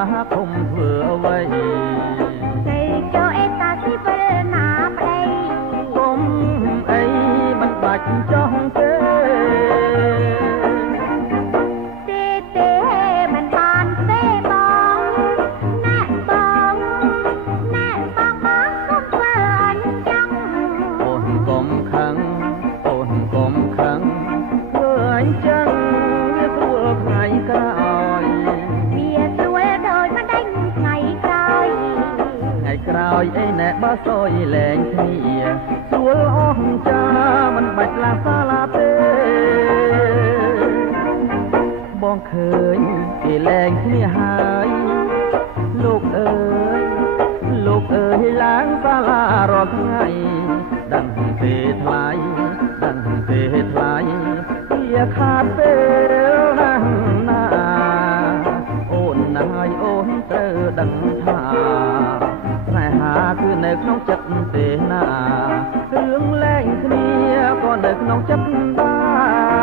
ឃុំធ្វើអ្វីគេចូលអេតាស៊ីវិលណាប្តីគុំអីមិនបាច់ចង់ទេទេមិនបានទេបងណែបងគុំធ្វើអញ្ចឹងអូនកុំខឹងអូនកុំខឹងធ្វើអញ្ចឹងវាស្រួលថ្ងៃក្រោយវាស្រួលដោយមិនដេញថ្ងៃក្រោយអីណែបើសយលែងគ្នាស្រួលអស់ចាមិនបាច់ឡាសាឡាទេបងឃើញគេលែងគ្នាហើយលោកអើយឡើងសាលារាល់ថ្ងៃដឹងទេថ្លៃវាខាតពេលណាស់ណាអូនណាយអូនត្រូវដឹងថាស្នេហាគឺនៅក្នុងចិត្តទេណារឿងលែងគ្នាក៏នៅក្នុងចិត្ត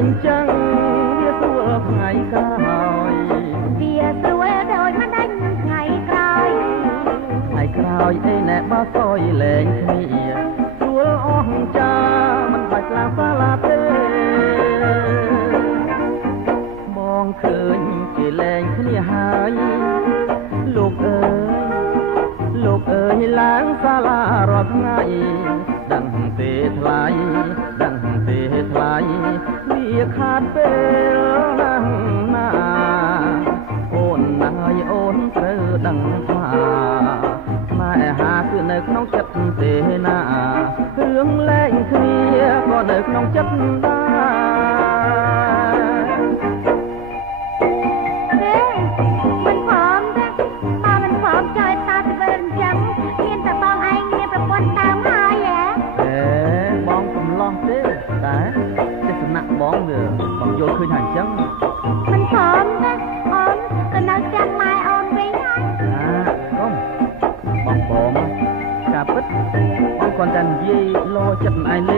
អញ្ចឹងវាស្រួលថ្ងៃក្រោយវាស្រួលដោយមិនដេញថ្ងៃក្រោយអីណែបើសយលែងគ្នាស្រួលអស់ចាមិនបាច់ឡាសាឡាទេបងឃើញគេលែងគ្នាហើយលោកអើយឡើងសាលារាល់ថ្ងៃដឹងទេថ្លៃវាខាតពេលណាស់ណាអូនណាយអូនត្រូវដឹងថាស្នេហាគឺនៅក្នុងចិត្តទេណារឿងលែងគ្នាក៏នៅក្នុងចិត្តដែរមិនព្រមចុយតាទៅវិញអញ្ចឹងមានតែបងឯងមានប្រពន្ធដើមហើយបងកំឡោះទេតែទស្សនៈបងយល់ឃើញថាអញ្ចឹងមិនព្រមទេអូនក៏នៅចាំម៉ែអូនវិញហើយបងការពិតបងគាត់តែនិយាយលោចិត្តឯងលេ